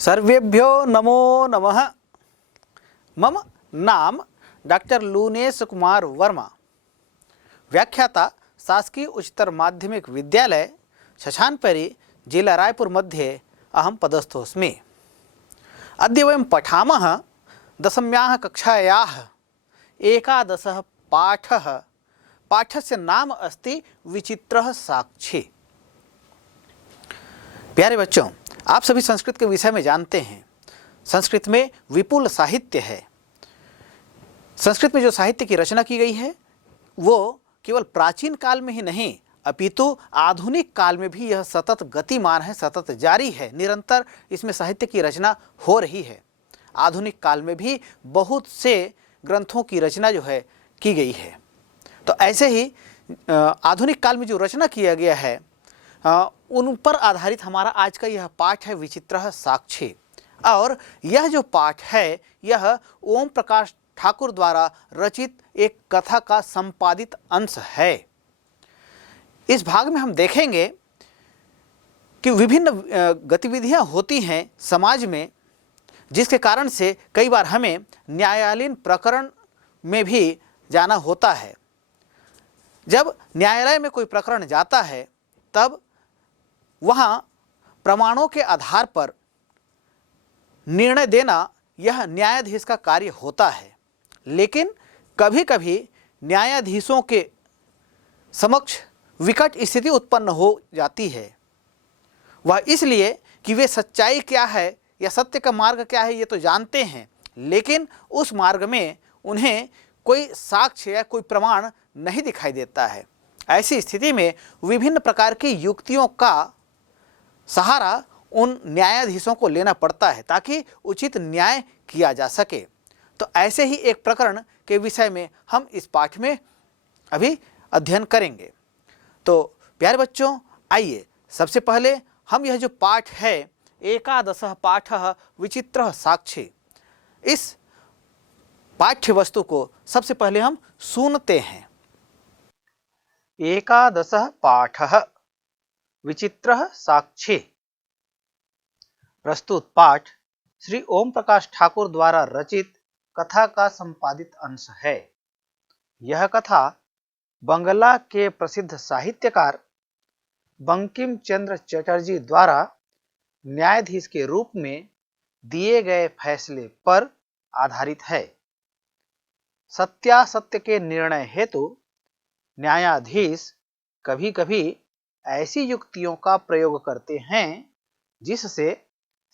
सर्वेभ्यो नमो नमः। मम नाम डॉक्टर लूनेश कुमार वर्मा, व्याख्याता शासकीय उच्चतर माध्यमिक विद्यालय शशानपरी जिला रायपुर मध्ये अहं पदस्थोऽस्मि। अद्य वयं पठामः दशम्याः कक्षायाः एकादशः पाठः। पाठस्य नाम अस्ति विचित्रः साक्षी। प्यारे बच्चों, आप सभी संस्कृत के विषय में जानते हैं। संस्कृत में विपुल साहित्य है। संस्कृत में जो साहित्य की रचना की गई है वो केवल प्राचीन काल में ही नहीं अपितु आधुनिक काल में भी यह सतत गतिमान है, सतत जारी है। निरंतर इसमें साहित्य की रचना हो रही है। आधुनिक काल में भी बहुत से ग्रंथों की रचना जो है की गई है। तो ऐसे ही आधुनिक काल में जो रचना किया गया है उन पर आधारित हमारा आज का यह पाठ है विचित्रः साक्षी। और यह जो पाठ है यह ओम प्रकाश ठाकुर द्वारा रचित एक कथा का संपादित अंश है। इस भाग में हम देखेंगे कि विभिन्न गतिविधियां होती हैं समाज में, जिसके कारण से कई बार हमें न्यायालयीन प्रकरण में भी जाना होता है। जब न्यायालय में कोई प्रकरण जाता है तब वहाँ प्रमाणों के आधार पर निर्णय देना यह न्यायाधीश का कार्य होता है। लेकिन कभी कभी न्यायाधीशों के समक्ष विकट स्थिति उत्पन्न हो जाती है। वह इसलिए कि वे सच्चाई क्या है या सत्य का मार्ग क्या है ये तो जानते हैं, लेकिन उस मार्ग में उन्हें कोई साक्ष्य या कोई प्रमाण नहीं दिखाई देता है। ऐसी स्थिति में विभिन्न प्रकार की युक्तियों का सहारा उन न्यायाधीशों को लेना पड़ता है ताकि उचित न्याय किया जा सके। तो ऐसे ही एक प्रकरण के विषय में हम इस पाठ में अभी अध्ययन करेंगे। तो प्यारे बच्चों, आइए सबसे पहले हम यह जो पाठ है एकादशः पाठः विचित्रः साक्षी, इस पाठ्य वस्तु को सबसे पहले हम सुनते हैं। एकादशः पाठः विचित्रः साक्षी। प्रस्तुत पाठ श्री ओम प्रकाश ठाकुर द्वारा रचित कथा का संपादित अंश है। यह कथा बंगला के प्रसिद्ध साहित्यकार बंकिम चंद्र चटर्जी द्वारा न्यायाधीश के रूप में दिए गए फैसले पर आधारित है। सत्यासत्य के निर्णय हेतु न्यायाधीश कभी कभी ऐसी युक्तियों का प्रयोग करते हैं जिससे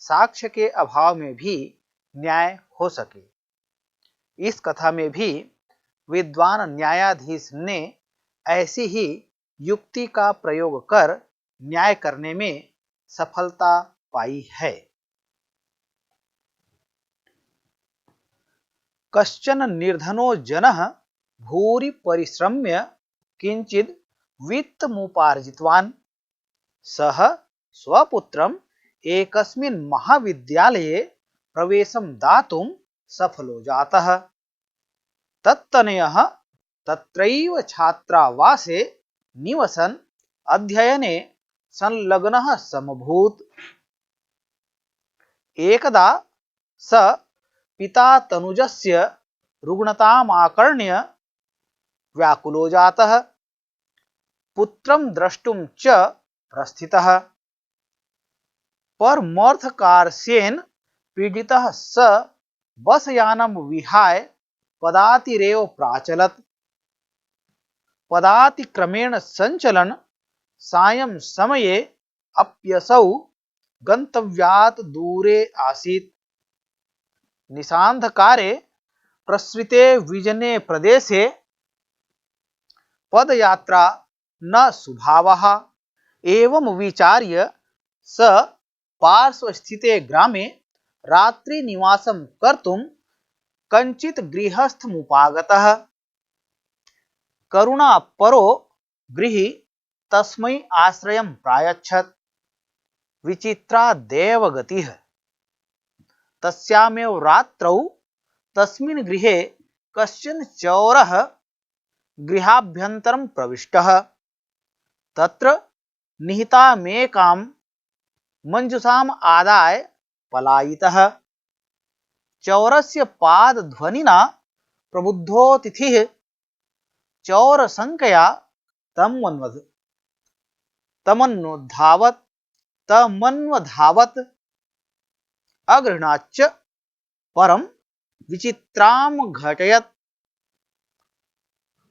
साक्ष्य के अभाव में भी न्याय हो सके। इस कथा में भी विद्वान न्यायाधीश ने ऐसी ही युक्ति का प्रयोग कर न्याय करने में सफलता पाई है। कश्चन निर्धनो जनः भूरि परिश्रम्य किंचित् वित्तमुपार्जितवान्। सः स्वपुत्रम् एकस्मिन् महाविद्यालये प्रवेशं दातुं सफलो जातः। तत्तनयः तत्रैव छात्रावासे निवसन् अध्ययने संलग्नः समभूत्। एकदा स पिता तनुजस्य रुग्णतामाकर्ण्य व्याकुलो जातः। पुत्रं द्रष्टुं च प्रस्थितः। परमर्थकार्येण पीडितः स बसयानं विहाय पदातिरेव प्राचलत्। पदातिक्रमेण सञ्चलन् सायं समये अप्यसौ गन्तव्यात् दूरे आसीत्। निशान्धकारे प्रसृते विजने प्रदेशे पदयात्रा न सुभावः। एवं विचार्य स पार्श्वस्थिते ग्रामे रात्रिनिवासं कर्तुं कञ्चित् गृहस्थमुपागतः। करुणापरो गृही तस्मै आश्रयं प्रायच्छत्। विचित्रा देवगतिः। तस्यामेव रात्रौ तस्मिन् गृहे कश्चन चोरः गृहाभ्यन्तरं प्रविष्टः। तत्र निहितामेकां मंजुषाम् आदाय पलायितः। चौरस्य पादध्वनिना प्रबुद्धोऽतिथिः चौरशङ्कया तमन्वधावत् अगृह्णाच्च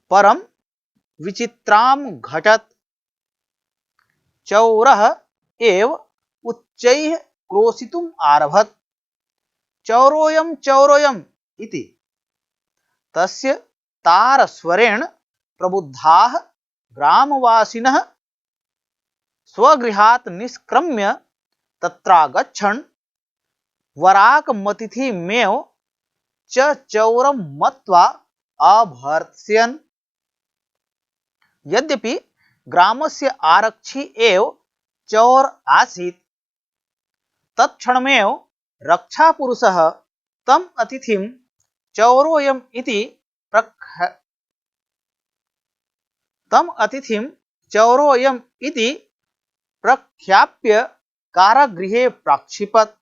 परं विचित्रां घटत्। चौरः एव उच्चैः क्रोशितुम् आरभत। चौरोऽयम् इति। तस्य तारस्वरेण प्रबुद्धाः ग्रामवासिनः स्वगृहात् निष्क्रम्य तत्रागच्छन् वराकमतिथिमेव च चौरं मत्वा अभर्त्सयन्। यद्यपि ग्रामस्य आरक्षी एव चौर आसीत्, तत्क्षणमेव रक्षापुरुषः तम् अतिथिं चौरोऽयम् इति प्रख्याप्य कारागृहे प्राक्षिपत्।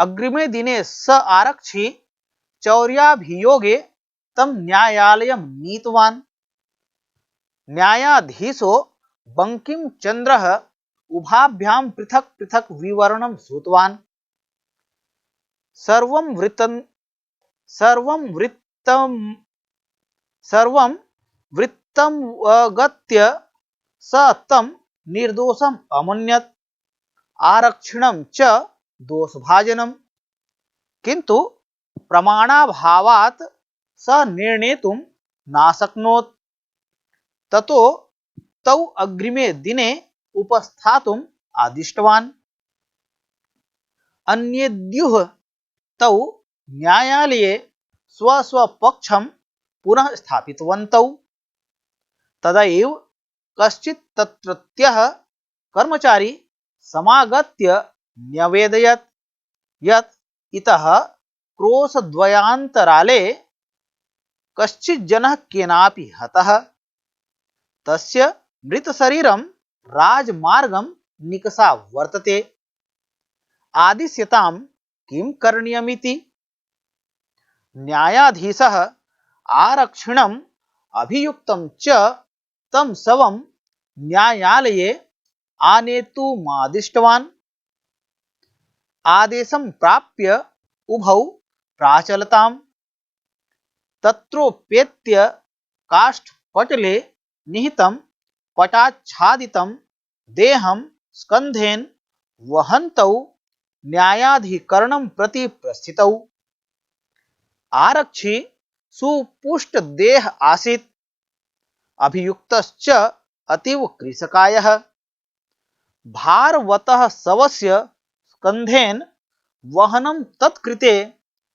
अग्रिमे दिने स आरक्षी चौर्याभियोगे तं न्यायालयं नीतवान्। न्यायाधीशो बंकिमचन्द्रः उभाभ्यां पृथक् पृथक् विवरणं श्रुतवान्। सर्वं वृत्तमवगत्य स तं निर्दोषम् अमन्यत्। आरक्षिणं च दोषभाजनं, किन्तु प्रमाणाभावात् स निर्णेतुं नाशक्नोत्। ततो तौ अग्रिमे दिने उपस्थातुम् आदिष्टवान्। अन्येद्युः तौ न्यायालये स्वस्वपक्षं पुनः स्थापितवन्तौ। तदा एव कश्चित् तत्रत्यः कर्मचारी समागत्य न्यवेदयत् यत् इतः क्रोशद्वयान्तराले कश्चित् जनः केनापि हतः। तस्य मृतशरीरं राजमार्गं निकषा वर्तते। आदिश्यतां किं करणीयमिति। न्यायाधीशः आरक्षिणम् अभियुक्तं च तं शवं न्यायालये आनेतुमादिष्टवान्। आदेशं प्राप्य उभौ प्राचलताम्। तत्रोपेत्य काष्ठपटले निहितं पटाच्छादितं देहं स्कन्धेन वहन्तौ न्यायाधिकरणं प्रति प्रस्थितौ। आरक्षी सुपुष्टदेह आसीत्। अभियुक्तश्च अतीव कृशकायः। भारवतः शवस्य स्कन्धेन वहनं तत्कृते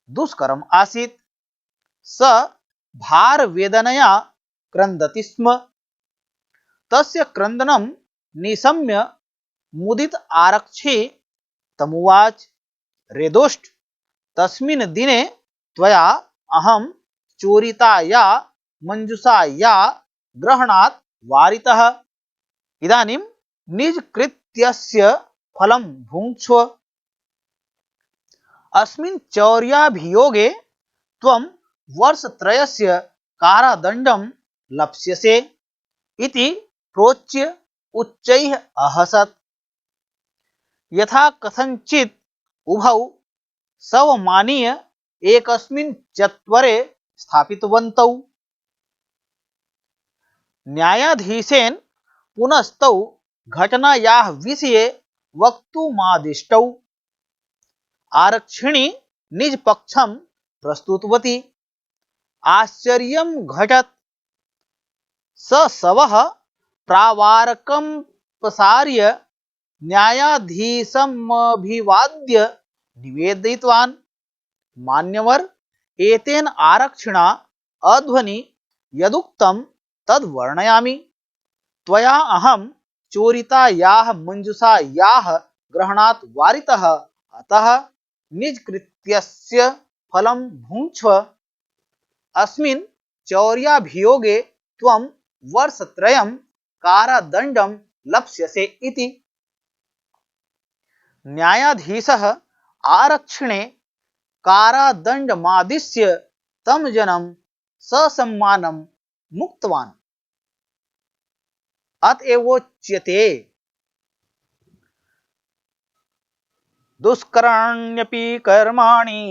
दुष्करम् आसीत्। स भारवेदनया क्रन्दति स्म। तस्य क्रन्दनं निशम्य मुदित आरक्षी तमुवाच, रेदोष्ट, तस्मिन् दिने त्वया अहं चोरिताया मञ्जुषाया ग्रहणात् वारितः। इदानीं निजकृत्यस्य फलं भुङ्क्ष्व। अस्मिन् चौर्याभियोगे त्वं वर्षत्रयस्य कारादण्डं लप्स्यसे इति प्रोच्य उच्चैः अहसत्। यथा कथञ्चित् उभौ शवमानीय एकस्मिन् चत्वरे स्थापितवन्तौ। न्यायाधीशेन पुनस्तौ घटनायाः विषये वक्तुमादिष्टौ। आरक्षिणी निजपक्षं प्रस्तुतवती। आश्चर्यं घटत्। स शवः प्रावारकं प्रसार्य न्यायाधीशमभिवाद्य निवेदितवान्, मान्यवर, एतेन आरक्षिणा अध्वनि यदुक्तं तद् वर्णयामि। त्वया अहं चोरितायाः मञ्जुषायाः ग्रहणात् वारितः, अतः निजकृत्यस्य फलं भुङ्क्ष्व। अस्मिन् चौर्याभियोगे त्वं वर्षत्रयं कारादण्डं लप्स्यसे इति। न्यायाधीशः आरक्षणे कारादण्डमादिश्य तं जनं ससम्मानं मुक्तवान्। अतएवोच्यते दुष्कराण्यपि कर्माणि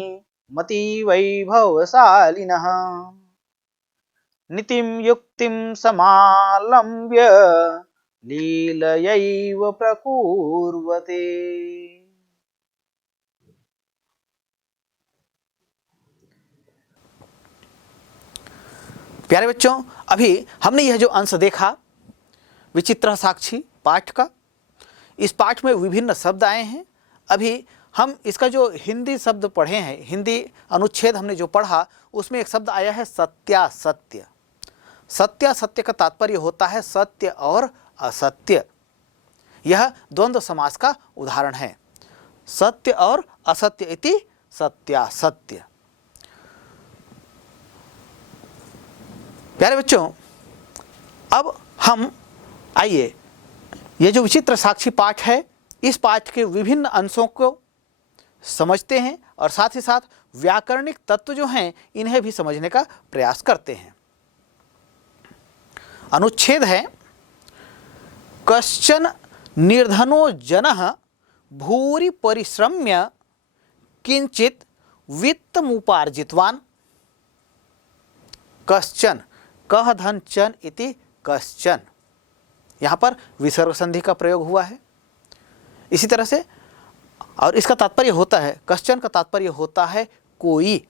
मतिवैभवशालिनः नीतिं युक्तिं समालम्ब्य लीलयैव प्रकुर्वते। प्यारे बच्चों, अभी हमने यह जो अंश देखा विचित्र साक्षी पाठ का, इस पाठ में विभिन्न शब्द आए हैं। अभी हम इसका जो हिंदी शब्द पढ़े हैं, हिंदी अनुच्छेद हमने जो पढ़ा, उसमें एक शब्द आया है सत्यासत्य। सत्यासत्य का तात्पर्य होता है सत्य और असत्य। यह द्वंद्व समास का उदाहरण है। सत्य और असत्य इति सत्यासत्य। प्यारे बच्चों, अब हम आइए, ये जो विचित्र साक्षी पाठ है, इस पाठ के विभिन्न अंशों को समझते हैं और साथ ही साथ व्याकरणिक तत्व जो हैं इन्हें भी समझने का प्रयास करते हैं। अनुच्छेद है कश्चन निर्धनो जनः भूरि परिश्रम्य किंचित वित्तमुपार्जितवान्। कश्चन, कह धन चन इति कश्चन, यहाँ पर विसर्ग संधि का प्रयोग हुआ है। इसी तरह से, और इसका तात्पर्य होता है, कश्चन का तात्पर्य होता है कोई।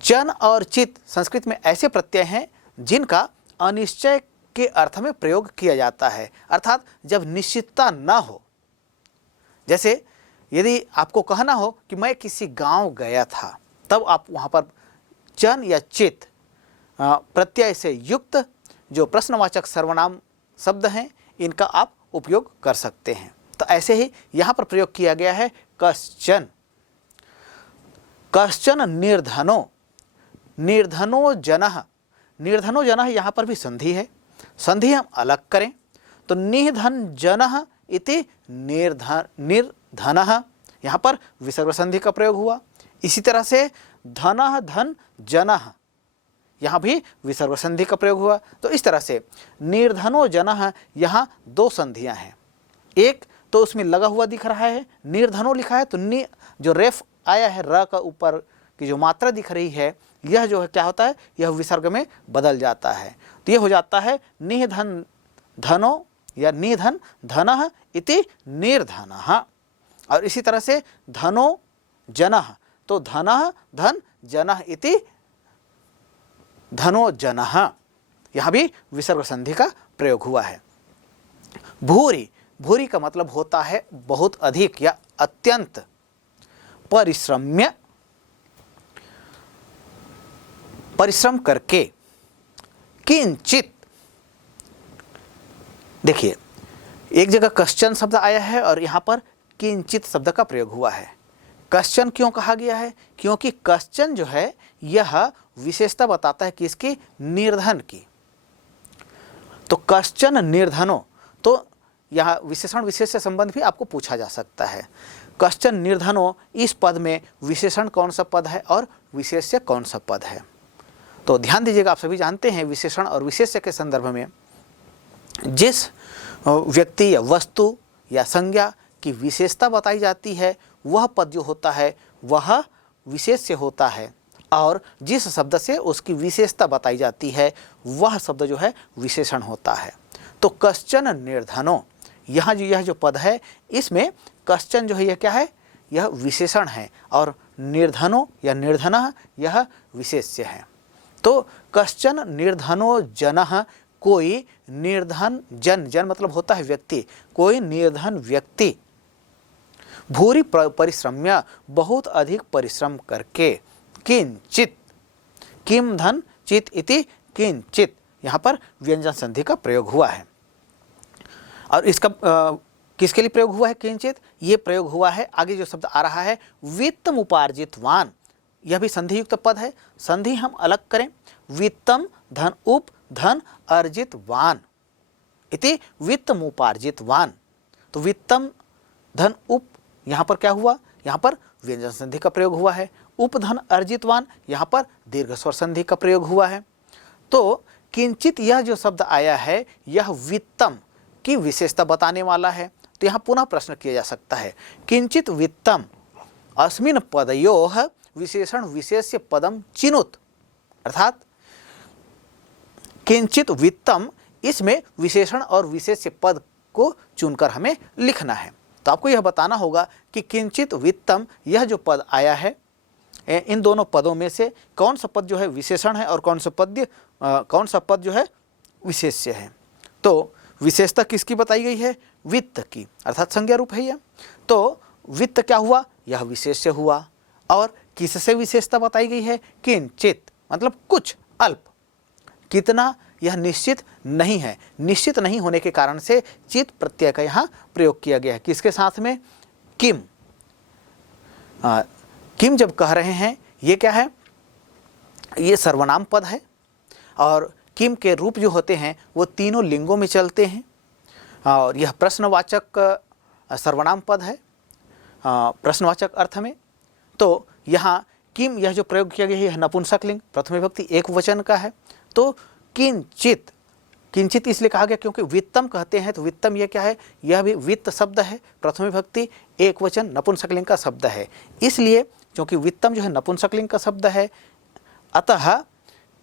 चन और चित संस्कृत में ऐसे प्रत्यय हैं जिनका अनिश्चय के अर्थ में प्रयोग किया जाता है, अर्थात जब निश्चितता न हो। जैसे यदि आपको कहना हो कि मैं किसी गांव गया था, तब आप वहाँ पर चन या चित प्रत्यय से युक्त जो प्रश्नवाचक सर्वनाम शब्द हैं इनका आप उपयोग कर सकते हैं। तो ऐसे ही यहाँ पर प्रयोग किया गया है कश्चन। कश्चन निर्धनो, निर्धनो जनः, निर्धनो जनः यहाँ पर भी संधि है। संधि हम अलग करें तो निधन जनः इति निर्धनः, यहाँ पर विसर्ग संधि का प्रयोग हुआ। इसी तरह से धनः धन जनः, यहाँ भी विसर्ग संधि का प्रयोग हुआ। तो इस तरह से निर्धनो जनः, यहाँ दो संधियाँ हैं। एक तो उसमें लगा हुआ दिख रहा है, निर्धनो लिखा है, तो नि जो रेफ आया है र का ऊपर की जो मात्रा दिख रही है, यह जो है क्या होता है, यह विसर्ग में बदल जाता है। तो यह हो जाता है निधन धनो या निधन धनः इति निर्धनः। और इसी तरह से धनो जनः, तो धनः धन जनः इति धनो जनः, यहाँ भी विसर्ग संधि का प्रयोग हुआ है। भूरि, भूरि का मतलब होता है बहुत अधिक या अत्यंत। परिश्रम्य, परिश्रम करके। किंचित, देखिए एक जगह कश्चन शब्द आया है और यहाँ पर किंचित शब्द का प्रयोग हुआ है। कश्चन क्यों कहा गया है? क्योंकि कश्चन जो है यह विशेषता बताता है किसकी? निर्धन की। तो कश्चन निर्धनो, तो यहाँ विशेषण विशेष्य संबंध भी आपको पूछा जा सकता है। कश्चन निर्धनो, इस पद में विशेषण कौन सा पद है और विशेष्य कौन सा पद है? तो ध्यान दीजिएगा, आप सभी जानते हैं विशेषण और विशेष्य के संदर्भ में जिस व्यक्ति या वस्तु या संज्ञा की विशेषता बताई जाती है वह पद जो होता है वह विशेष्य होता है, और जिस शब्द से उसकी विशेषता बताई जाती है वह शब्द जो है विशेषण होता है। तो कश्चन निर्धनो, यहाँ जो यह जो पद है इसमें कश्चन जो है यह क्या है? यह विशेषण है, और निर्धनो या निर्धनः यह विशेष्य है। तो कश्चन निर्धनो जनः, कोई निर्धन जन, जन मतलब होता है व्यक्ति, कोई निर्धन व्यक्ति भूरि परिश्रम्य, बहुत अधिक परिश्रम करके। किंचित, किम धन चित इति किंचित, यहाँ पर व्यंजन संधि का प्रयोग हुआ है। और इसका किसके लिए प्रयोग हुआ है किंचित? ये प्रयोग हुआ है, आगे जो शब्द आ रहा है वित्तम उपार्जितवान, यह भी संधि युक्त पद है। संधि हम अलग करें, वित्तम धन उप धन अर्जितवान इति वित्तम उपार्जितवान। तो वित्तम धन उप, यहाँ पर क्या हुआ, यहाँ पर व्यंजन संधि का प्रयोग हुआ है। उपधन अर्जितवान, यहाँ पर दीर्घ स्वर संधि का प्रयोग हुआ है। तो किंचित यह जो शब्द आया है यह वित्तम की विशेषता बताने वाला है। तो यहाँ पुनः प्रश्न किया जा सकता है, किंचित वित्तम अस्मिन् पदयोः विशेषण विशेष्य पदम चिनुत, अर्थात किंचित वित्तम, इसमें विशेषण और विशेष्य पद को चुनकर हमें लिखना है। तो आपको यह बताना होगा कि किंचित वित्तम यह जो पद आया है, इन दोनों पदों में से कौन सा पद जो है विशेषण है और कौन सा पद जो है विशेष्य है। तो विशेषता किसकी बताई गई है, वित्त की, अर्थात संज्ञा रूप है यह। तो वित्त क्या हुआ, यह विशेष्य हुआ। और किससे विशेषता बताई गई है, किंचित, मतलब कुछ, अल्प। कितना, यह निश्चित नहीं है। निश्चित नहीं होने के कारण से चित प्रत्यय का यहाँ प्रयोग किया गया है। किसके साथ में, किम। किम जब कह रहे हैं, ये क्या है, ये सर्वनाम पद है और किम के रूप जो होते हैं वो तीनों लिंगों में चलते हैं और यह प्रश्नवाचक सर्वनाम पद है प्रश्नवाचक अर्थ में। तो यहाँ किम यह जो प्रयोग किया गया है यह नपुंसक लिंग प्रथम विभक्ति एक वचन का है। तो किंचित, किंचित इसलिए कहा गया क्योंकि वित्तम कहते हैं, तो वित्तम यह क्या है, यह भी वित्त शब्द है, प्रथम विभक्ति एक वचन नपुंसक लिंग का शब्द है। इसलिए क्योंकि वित्तम जो है नपुंसक लिंग का शब्द है, अतः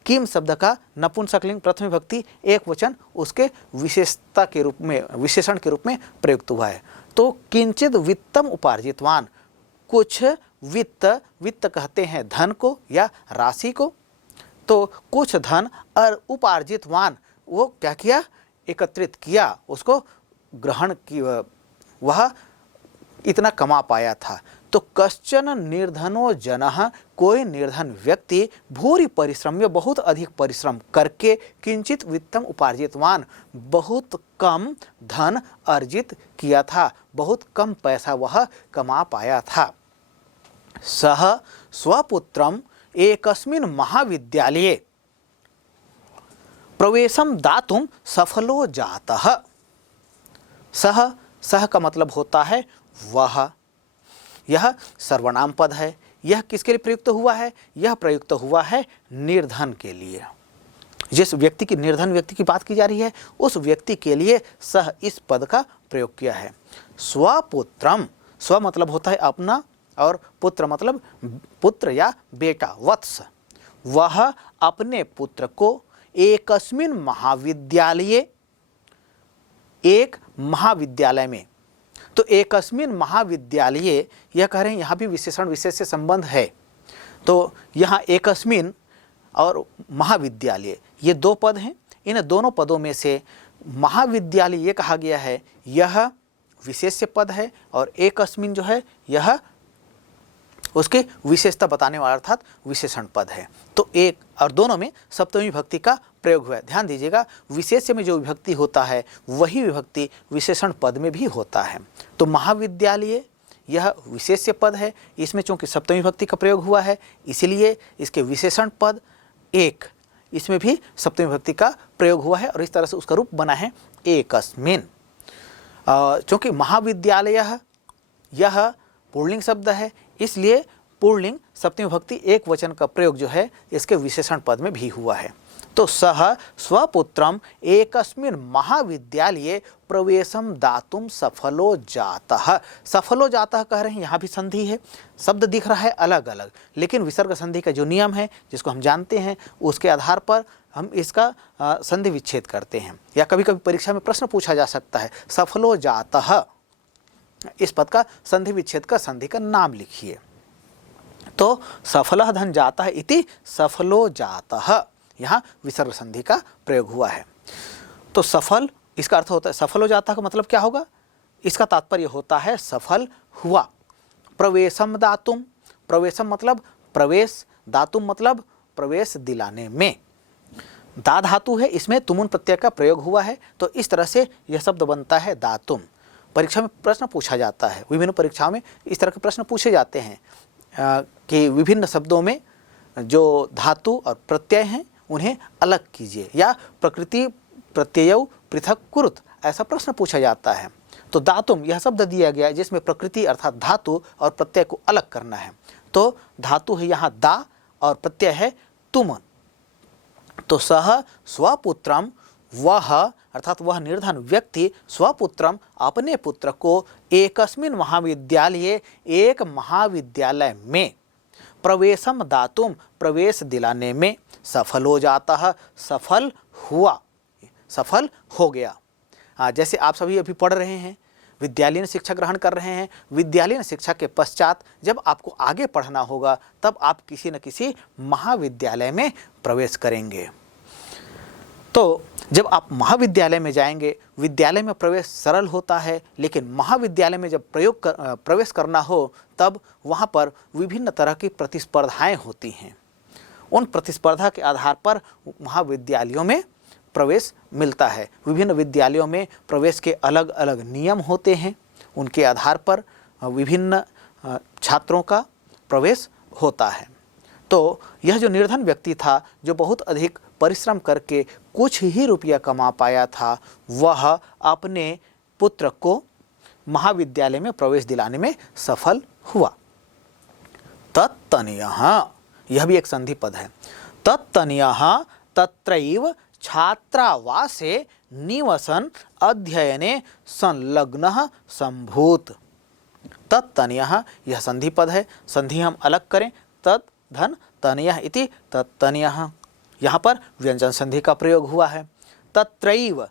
किम शब्द का नपुंसक लिंग प्रथम विभक्ति एक वचन उसके विशेषता के रूप में, विशेषण के रूप में प्रयुक्त हुआ है। तो किंचित वित्तम उपार्जितवान, कुछ वित्त, वित्त कहते हैं धन को या राशि को। तो कुछ धन और उपार्जितवान, वो क्या किया, एकत्रित किया, उसको ग्रहण की, वह इतना कमा पाया था। तो कश्चन निर्धनो जनः, कोई निर्धन व्यक्ति भूरि परिश्रम्य, बहुत अधिक परिश्रम करके, किंचित वित्तम उपार्जितवान, बहुत कम धन अर्जित किया था, बहुत कम पैसा वह कमा पाया था। सह स्वपुत्रम एकस्मिन् महाविद्यालये प्रवेशम दातुम सफलो जातः। सह का मतलब होता है वह। यह सर्वनाम पद है। यह किसके लिए प्रयुक्त हुआ है, यह प्रयुक्त हुआ है निर्धन के लिए। जिस व्यक्ति की, निर्धन व्यक्ति की बात की जा रही है, उस व्यक्ति के लिए सह इस पद का प्रयोग किया है। स्वपुत्रम, स्व मतलब होता है अपना और पुत्र मतलब पुत्र या बेटा, वत्स। वह अपने पुत्र को एकस्मिन् महाविद्यालये, एक महाविद्यालय में। तो एकस्मिन् महाविद्यालये, यह कह रहे हैं यहाँ भी विशेषण विशेष से संबंध है। तो यहाँ एकस्मिन् और महाविद्यालय ये दो पद हैं। इन दोनों पदों में से महाविद्यालय ये कहा गया है, यह विशेष्य पद है और एकस्मिन् जो है यह उसके विशेषता बताने वाला अर्थात विशेषण पद है। तो एक और दोनों में सप्तमी विभक्ति का प्रयोग हुआ है। ध्यान दीजिएगा, विशेष्य में जो विभक्ति होता है वही विभक्ति विशेषण पद में भी होता है। तो महाविद्यालय यह विशेष्य पद है, इसमें चूंकि सप्तमी विभक्ति का प्रयोग हुआ है इसलिए इसके विशेषण पद एक, इसमें भी सप्तमी विभक्ति का प्रयोग हुआ है और इस तरह से उसका रूप बना है एकस्मिन्। चूंकि महाविद्यालय यह पुल्लिंग शब्द है इसलिए पुल्लिंग सप्तमी विभक्ति एक वचन का प्रयोग जो है इसके विशेषण पद में भी हुआ है। तो सह स्वपुत्रम एकस्मिन् महाविद्यालये प्रवेशम दातुम सफलो जातः। सफलो जातः कह रहे हैं, यहाँ भी संधि है, शब्द दिख रहा है अलग अलग, लेकिन विसर्ग संधि का जो नियम है जिसको हम जानते हैं उसके आधार पर हम इसका संधि विच्छेद करते हैं। या कभी कभी परीक्षा में प्रश्न पूछा जा सकता है सफलो जातः, इस पद का संधि विच्छेद का संधि का नाम लिखिए। तो सफलः धन जातः इति सफलो जातः, यहाँ विसर्ग संधि का प्रयोग हुआ है। तो सफल, इसका अर्थ होता है सफल हो जाता का मतलब क्या होगा, इसका तात्पर्य होता है सफल हुआ। प्रवेशम दातुम, प्रवेशम मतलब प्रवेश, दातुम मतलब प्रवेश दिलाने में। दा धातु है, इसमें तुमुन प्रत्यय का प्रयोग हुआ है, तो इस तरह से यह शब्द बनता है दातुम। परीक्षा में प्रश्न पूछा जाता है, विभिन्न परीक्षाओं में इस तरह के प्रश्न पूछे जाते हैं कि विभिन्न शब्दों में जो धातु और प्रत्यय हैं उन्हें अलग कीजिए या प्रकृति प्रत्यय पृथक कुरुत, ऐसा प्रश्न पूछा जाता है। तो दातुम यह शब्द दिया गया जिसमें प्रकृति अर्थात धातु और प्रत्यय को अलग करना है। तो धातु है यहाँ दा और प्रत्यय है तुम। तो सह स्वपुत्रम, वह अर्थात वह निर्धन व्यक्ति स्वपुत्रम अपने पुत्र को एकस्मिन महाविद्यालय, एक महाविद्यालय में प्रवेशम दातुम, प्रवेश दिलाने में सफल हो जाता है, सफल हुआ, सफल हो गया। जैसे आप सभी अभी पढ़ रहे हैं, विद्यालयीन शिक्षा ग्रहण कर रहे हैं। विद्यालयीन शिक्षा के पश्चात जब आपको आगे पढ़ना होगा तब आप किसी न किसी महाविद्यालय में प्रवेश करेंगे। तो जब आप महाविद्यालय में जाएंगे, विद्यालय में प्रवेश सरल होता है, लेकिन महाविद्यालय में जब प्रवेश करना हो तब वहाँ पर विभिन्न तरह की प्रतिस्पर्धाएं होती हैं। उन प्रतिस्पर्धा के आधार पर महाविद्यालयों में प्रवेश मिलता है। विभिन्न विद्यालयों में प्रवेश के अलग अलग नियम होते हैं, उनके आधार पर विभिन्न छात्रों का प्रवेश होता है। तो यह जो निर्धन व्यक्ति था, जो बहुत अधिक परिश्रम करके कुछ ही रुपया कमा पाया था, वह अपने पुत्र को महाविद्यालय में प्रवेश दिलाने में सफल हुआ। तत्तनयः, यह भी एक संधि पद है। तत्तनयः तत्रैव छात्रावासे निवसन अध्ययने संलग्नः संभूत। तत्तनयः यह संधि पद है। संधि हम अलग करें, तत् धन तनयः इति तत्तनयः। यहाँ पर व्यंजन संधि का प्रयोग हुआ है। तत्रैव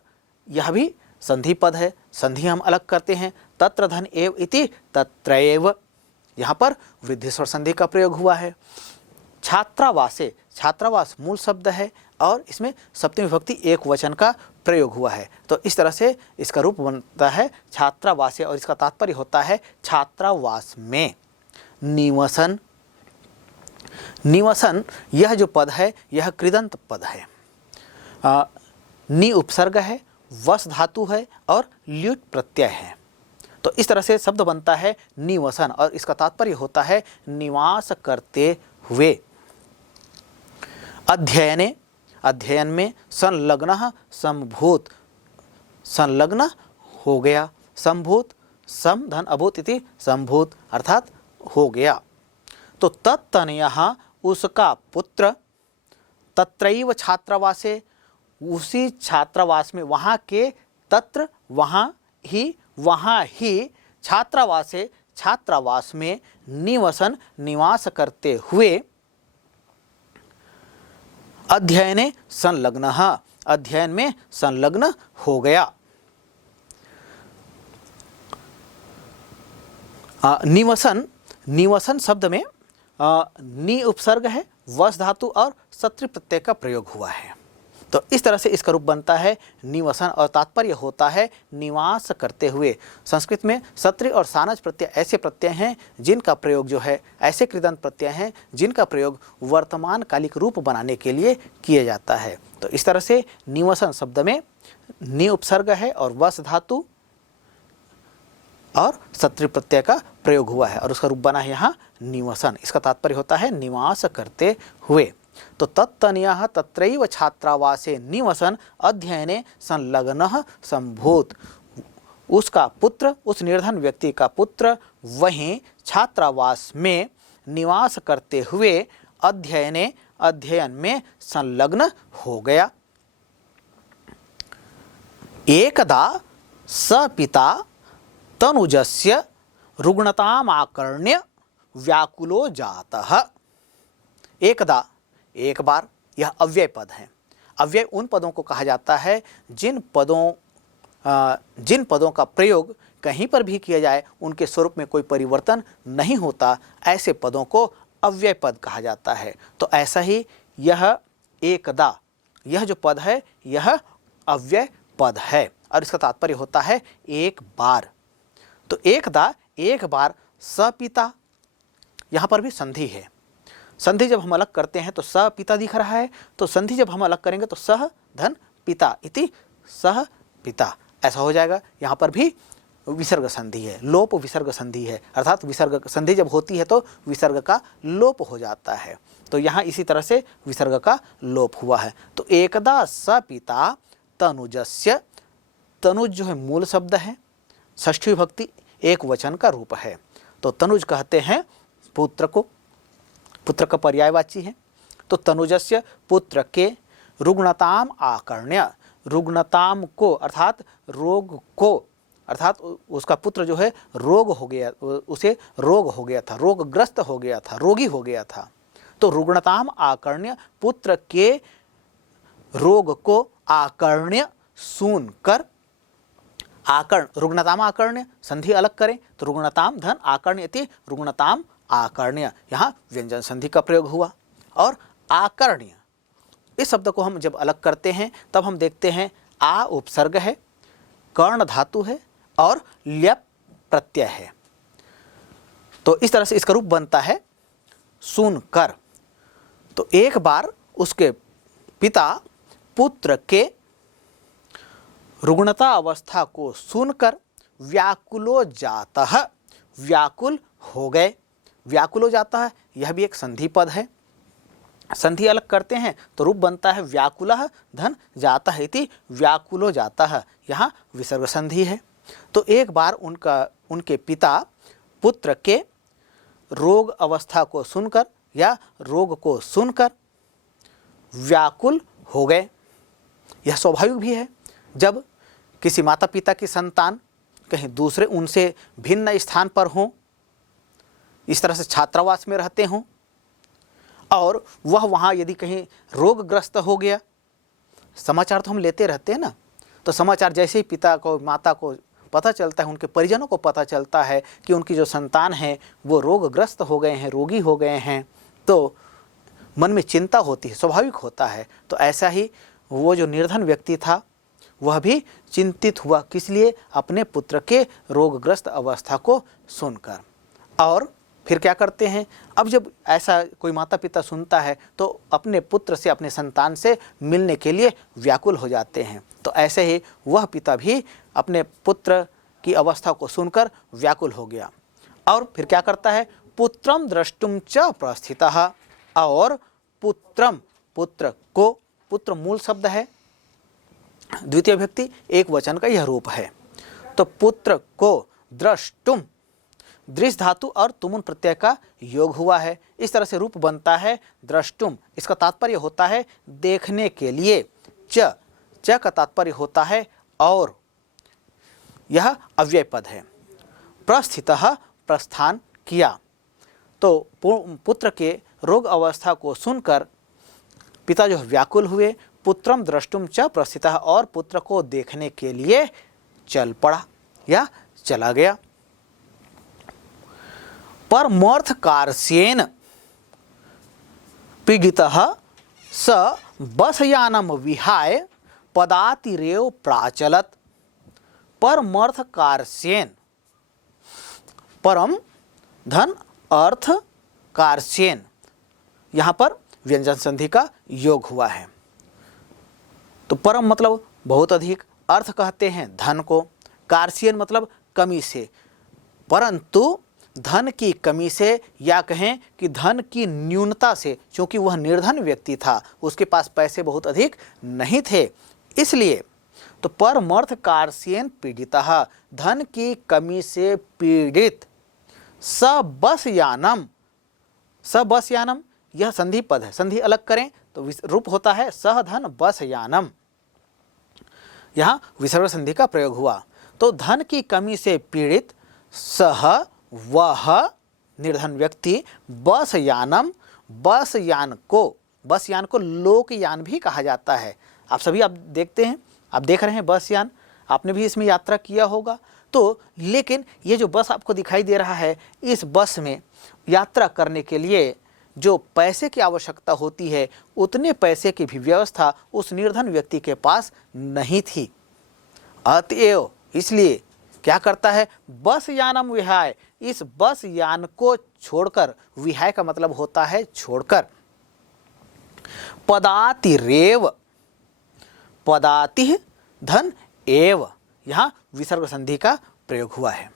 यह भी संधि पद है। संधि हम अलग करते हैं, तत्र धन एव इति तत्रैव। यहाँ पर वृद्धि स्वर संधि का प्रयोग हुआ है। छात्रावासे, छात्रावास मूल शब्द है और इसमें सप्तमी विभक्ति एक वचन का प्रयोग हुआ है। तो इस तरह से इसका रूप बनता है छात्रावासे और इसका तात्पर्य होता है छात्रावास में निवसन। निवसन यह जो पद है यह कृदंत पद है। नि उपसर्ग है, वस धातु है और ल्युट प्रत्यय है। तो इस तरह से शब्द बनता है निवसन और इसका तात्पर्य होता है निवास करते हुए। अध्ययने, अध्ययन में संलग्न संभूत, संलग्न हो गया। संभूत, सम धन अभूत इति संभूत अर्थात हो गया। तो तत्तनयः उसका पुत्र, तत्रैव छात्रावासे उसी छात्रावास में, वहाँ के, तत्र वहाँ ही छात्रावासे छात्रावास में निवसन निवास करते हुए अध्ययने संलग्नः अध्ययन में संलग्न हो गया। निवसन, निवसन शब्द में नि उपसर्ग है, वस धातु और सत्री प्रत्यय का प्रयोग हुआ है। तो इस तरह से इसका रूप बनता है निवसन और तात्पर्य होता है निवास करते हुए। संस्कृत में सत्री और सानज प्रत्यय ऐसे प्रत्यय हैं जिनका प्रयोग जो है, ऐसे कृदंत प्रत्यय हैं जिनका प्रयोग वर्तमान कालिक रूप बनाने के लिए किया जाता है। तो इस तरह से निवसन शब्द में नि उपसर्ग है और वस धातु और सत्री प्रत्यय का प्रयोग हुआ है और उसका रूप बना है यहाँ निवसन। इसका तात्पर्य होता है निवास करते हुए। तो तत्तनयः तत्रैव छात्रावासे निवसन अध्ययने संलग्नः संभूत। उसका पुत्र, उस निर्धन व्यक्ति का पुत्र वहीं छात्रावास में निवास करते हुए अध्ययने, अध्ययन में संलग्न हो गया। एकदा स पिता तनुजस्य रुग्णतामाकर्ण्य व्याकुलो जातः। एकदा, एक बार, यह अव्यय पद है। अव्यय उन पदों को कहा जाता है जिन पदों का प्रयोग कहीं पर भी किया जाए उनके स्वरूप में कोई परिवर्तन नहीं होता, ऐसे पदों को अव्यय पद कहा जाता है। तो ऐसा ही यह एकदा, यह जो पद है यह अव्यय पद है और इसका तात्पर्य होता है एक बार। तो एकदा, एक बार, सपिता, यहाँ पर भी संधि है। संधि जब हम अलग करते हैं तो स पिता दिख रहा है, तो संधि जब हम अलग करेंगे तो सह धन पिता इति सह पिता ऐसा हो जाएगा। यहाँ पर भी विसर्ग संधि है, लोप विसर्ग संधि है, अर्थात विसर्ग संधि जब होती है तो विसर्ग का लोप हो जाता है। तो यहाँ इसी तरह से विसर्ग का लोप हुआ है। तो एकदा स पिता तनुजस्य, तनुज जो है मूल शब्द है, षष्ठी विभक्ति एक वचन का रूप है। तो तनुज कहते हैं पुत्र को, पुत्र का पर्यायवाची है। तो तनुजस्य पुत्र के रुग्णताम आकर्ण्य, रुग्णताम को अर्थात रोग को, अर्थात उसका पुत्र जो है रोग हो गया, उसे रोग हो गया था, रोगग्रस्त हो गया था, रोगी हो गया था। तो रुग्णताम आकर्ण्य, पुत्र के रोग को आकर्ण्य सुनकर, आकर्ण रुग्णताम आकर्ण्य संधि अलग करें तो रुग्णताम धन आकर्ण्य इति रुग्णताम आकर्ण्य, यहाँ व्यंजन संधि का प्रयोग हुआ। और आकर्ण्य इस शब्द को हम जब अलग करते हैं तब हम देखते हैं आ उपसर्ग है, कर्ण धातु है और ल्यप प्रत्यय है। तो इस तरह से इसका रूप बनता है सुनकर। तो एक बार उसके पिता पुत्र के रुग्णता अवस्था को सुनकर व्याकुलो जातः, व्याकुल हो गए, व्याकुल हो जाता है, यह भी एक संधि पद है। संधि अलग करते हैं तो रूप बनता है व्याकुलः धन जातः इति व्याकुलो जातः, यहाँ विसर्ग संधि है। तो एक बार उनके पिता पुत्र के रोग अवस्था को सुनकर या रोग को सुनकर व्याकुल हो गए। यह स्वाभाविक भी है, जब किसी माता पिता की संतान कहीं दूसरे उनसे भिन्न स्थान पर हों, इस तरह से छात्रावास में रहते हों और वह वहाँ यदि कहीं रोगग्रस्त हो गया, समाचार तो हम लेते रहते हैं ना, तो समाचार जैसे ही पिता को माता को पता चलता है, उनके परिजनों को पता चलता है कि उनकी जो संतान है वो रोगग्रस्त हो गए हैं, रोगी हो गए हैं, तो मन में चिंता होती है, स्वाभाविक होता है। तो ऐसा ही वो जो निर्धन व्यक्ति था वह भी चिंतित हुआ, किस लिए? अपने पुत्र के रोगग्रस्त अवस्था को सुनकर। और फिर क्या करते हैं, अब जब ऐसा कोई माता पिता सुनता है तो अपने पुत्र से, अपने संतान से मिलने के लिए व्याकुल हो जाते हैं। तो ऐसे ही वह पिता भी अपने पुत्र की अवस्था को सुनकर व्याकुल हो गया और फिर क्या करता है, पुत्रम द्रष्टुम च प्रस्थितः। और पुत्रम, पुत्र को, पुत्र मूल शब्द है, द्वितीय विभक्ति एक वचन का यह रूप है। तो पुत्र को द्रष्टुम, दृश्य धातु और तुमुन प्रत्यय का योग हुआ है, इस तरह से रूप बनता है द्रष्टुम। इसका तात्पर्य होता है देखने के लिए। च, च का तात्पर्य होता है और, यह अव्यय पद है। प्रस्थितः, प्रस्थान किया। तो पुत्र के रोग अवस्था को सुनकर पिता जो व्याकुल हुए, पुत्रम द्रष्टुम च प्रस्थितः, और पुत्र को देखने के लिए चल पड़ा या चला गया। परमर्थ कार्स्येन पीडितः स बसयानम विहाय पदातिरेव प्राचलत। परमर्थ कार्स्येन, परम धन अर्थ कार्स्येन, यहाँ पर व्यंजन संधि का योग हुआ है। तो परम मतलब बहुत अधिक, अर्थ कहते हैं धन को, कार्स्येन मतलब कमी से, परंतु धन की कमी से या कहें कि धन की न्यूनता से, क्योंकि वह निर्धन व्यक्ति था, उसके पास पैसे बहुत अधिक नहीं थे, इसलिए तो परमर्थ कार्स्येन पीड़ितः, धन की कमी से पीड़ित, सबसयानम, सबसयानम यह संधि पद है, संधि अलग करें तो रूप होता है सह धन बसयानम, यहाँ विसर्ग संधि का प्रयोग हुआ। तो धन की कमी से पीड़ित सह, वह निर्धन व्यक्ति, बसयानम, बसयान को लोकयान भी कहा जाता है। आप सभी आप देखते हैं, आप देख रहे हैं बसयान, आपने भी इसमें यात्रा किया होगा। तो लेकिन ये जो बस आपको दिखाई दे रहा है, इस बस में यात्रा करने के लिए जो पैसे की आवश्यकता होती है, उतने पैसे की भी व्यवस्था उस निर्धन व्यक्ति के पास नहीं थी। अतएव इसलिए क्या करता है, बस यानम विहाय, इस बस यान को छोड़कर, विहाय का मतलब होता है छोड़कर, पदातिरेव, पदाति धन एव, यहाँ विसर्ग संधि का प्रयोग हुआ है।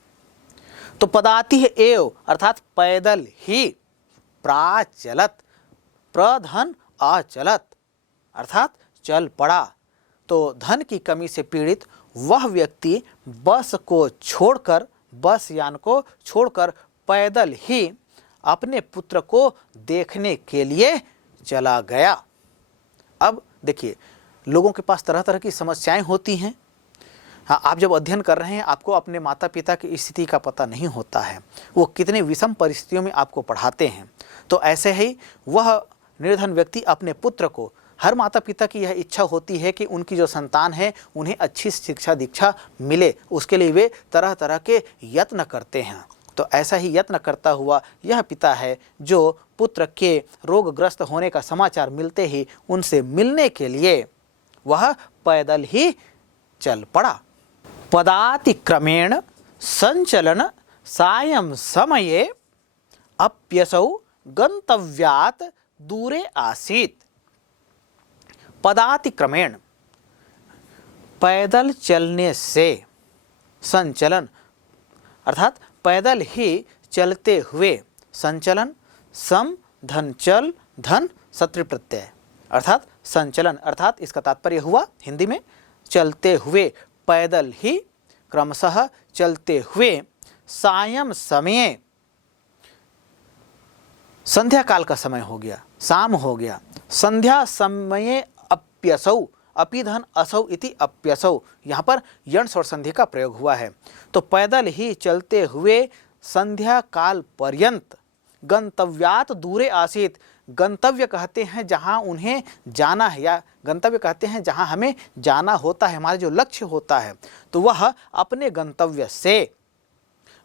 तो पदाति एव अर्थात पैदल ही, प्राचलत, प्रधन अचलत अर्थात चल पड़ा। तो धन की कमी से पीड़ित वह व्यक्ति बस यान को छोड़कर पैदल ही अपने पुत्र को देखने के लिए चला गया। अब देखिए, लोगों के पास तरह तरह की समस्याएं होती हैं। हाँ, आप जब अध्ययन कर रहे हैं, आपको अपने माता पिता की स्थिति का पता नहीं होता है, वो कितने विषम परिस्थितियों में आपको पढ़ाते हैं। तो ऐसे ही वह निर्धन व्यक्ति अपने पुत्र को, हर माता पिता की यह इच्छा होती है कि उनकी जो संतान है उन्हें अच्छी शिक्षा दीक्षा मिले, उसके लिए वे तरह तरह के यत्न करते हैं। तो ऐसा ही यत्न करता हुआ यह पिता है जो पुत्र के रोगग्रस्त होने का समाचार मिलते ही उनसे मिलने के लिए वह पैदल ही चल पड़ा। पदातिक्रमेण संचलन सायं समये अप्यसौ गंतव्यात् दूरे आसीत्। पदातिक्रमेण, पैदल चलने से, संचलन अर्थात पैदल ही चलते हुए, संचलन सम धन चल धन सत्रि प्रत्यय अर्थात संचलन, अर्थात इसका तात्पर्य हुआ हिंदी में चलते हुए, पैदल ही क्रमशः चलते हुए, सायं समय, संध्या काल का समय हो गया, शाम हो गया, संध्या समय अप्यसौ, अपि धन असौ इति अप्यसौ, यहाँ पर यंस और संधि का प्रयोग हुआ है। तो पैदल ही चलते हुए संध्या काल पर्यंत गंतव्यात दूरे आसीत, गंतव्य कहते हैं जहाँ उन्हें जाना है, या गंतव्य कहते हैं जहाँ हमें जाना होता है, हमारा जो लक्ष्य होता है, तो वह अपने गंतव्य से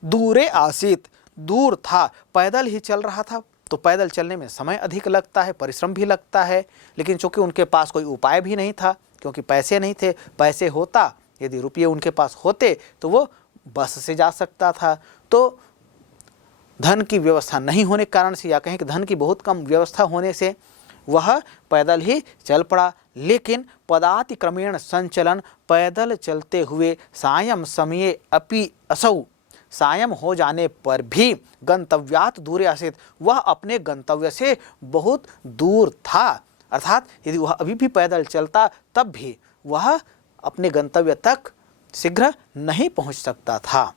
दूरे आसीत, दूर था, पैदल ही चल रहा था। तो पैदल चलने में समय अधिक लगता है, परिश्रम भी लगता है, लेकिन चूंकि उनके पास कोई उपाय भी नहीं था, क्योंकि पैसे नहीं थे। पैसे होता, यदि रुपये उनके पास होते तो वो बस से जा सकता था। तो धन की व्यवस्था नहीं होने के कारण से, या कहें कि धन की बहुत कम व्यवस्था होने से वह पैदल ही चल पड़ा। लेकिन पदातिक्रमेण संचलन, पैदल चलते हुए, सायं समये अपि असौ, सायं हो जाने पर भी, गंतव्यात दूरे आसीत, वह अपने गंतव्य से बहुत दूर था। अर्थात यदि वह अभी भी पैदल चलता तब भी वह अपने गंतव्य तक शीघ्र नहीं पहुंच सकता था।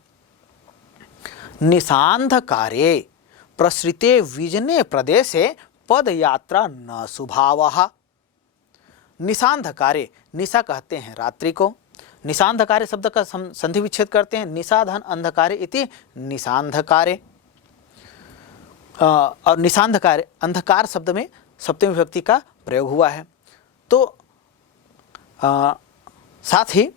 निशांधकारे प्रसृते विजने प्रदेशे पदयात्रा न सुभावः। निशांधकारे, निशा कहते हैं रात्रि को, निशांधकारे शब्द का संधि विच्छेद करते हैं, निशाधन अंधकारे इति निशांधकारे। और निशांधकारे, अंधकार शब्द में सप्तमी विभक्ति का प्रयोग हुआ है। तो साथ ही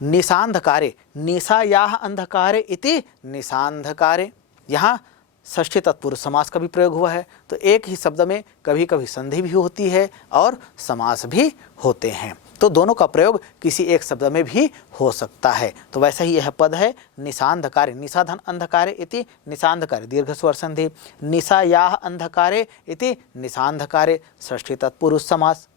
निशांधकारे, निशायाः अंधकारे इति निशांधकारे, यहाँ षष्ठी तत्पुरुष समास का भी प्रयोग हुआ है। तो एक ही शब्द में कभी कभी संधि भी होती है और समास भी होते हैं, तो दोनों का प्रयोग किसी एक शब्द में भी हो सकता है। तो वैसे ही यह पद है निशांधकारे, निशाधन अंधकारे इति निशांधकारे, दीर्घ स्वर संधि, निशायाः अंधकारे इति निशांधकारे, षष्ठी तत्पुरुष समास।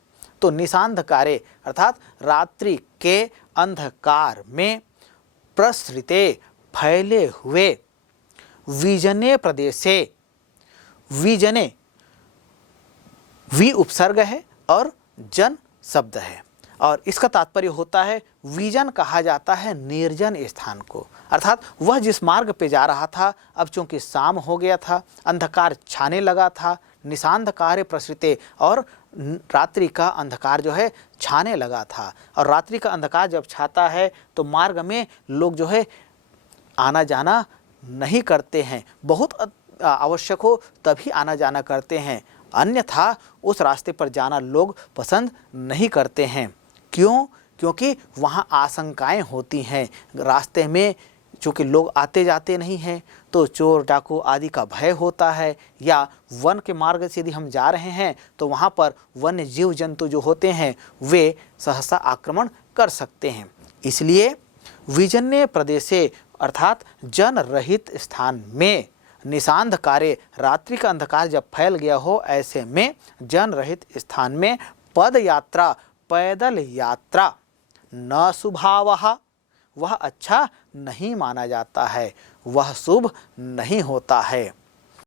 तो निशांधकारे अर्थात रात्रि के अंधकार में, प्रसृते फैले हुए, विजने प्रदेशे, विजने वि उपसर्ग है और जन शब्द है, और इसका तात्पर्य होता है, विजन कहा जाता है निर्जन स्थान को। अर्थात वह जिस मार्ग पे जा रहा था, अब चूंकि शाम हो गया था, अंधकार छाने लगा था, निशांधकारे प्रसृते, और रात्रि का अंधकार जो है छाने लगा था। और रात्रि का अंधकार जब छाता है तो मार्ग में लोग जो है आना जाना नहीं करते हैं, बहुत आवश्यक हो तभी आना जाना करते हैं, अन्यथा उस रास्ते पर जाना लोग पसंद नहीं करते हैं। क्यों? क्योंकि वहाँ आशंकाएं होती हैं, रास्ते में चूँकि लोग आते जाते नहीं हैं तो चोर डाकू आदि का भय होता है, या वन के मार्ग से यदि हम जा रहे हैं तो वहाँ पर वन्य जीव जंतु जो होते हैं वे सहसा आक्रमण कर सकते हैं। इसलिए विजन्य प्रदेशे अर्थात जन रहित स्थान में, निशांधकारे रात्रि का अंधकार जब फैल गया हो, ऐसे में जन रहित स्थान में पद यात्रा, पैदल यात्रा, न शुभावः, वह अच्छा नहीं माना जाता है, वह शुभ नहीं होता है।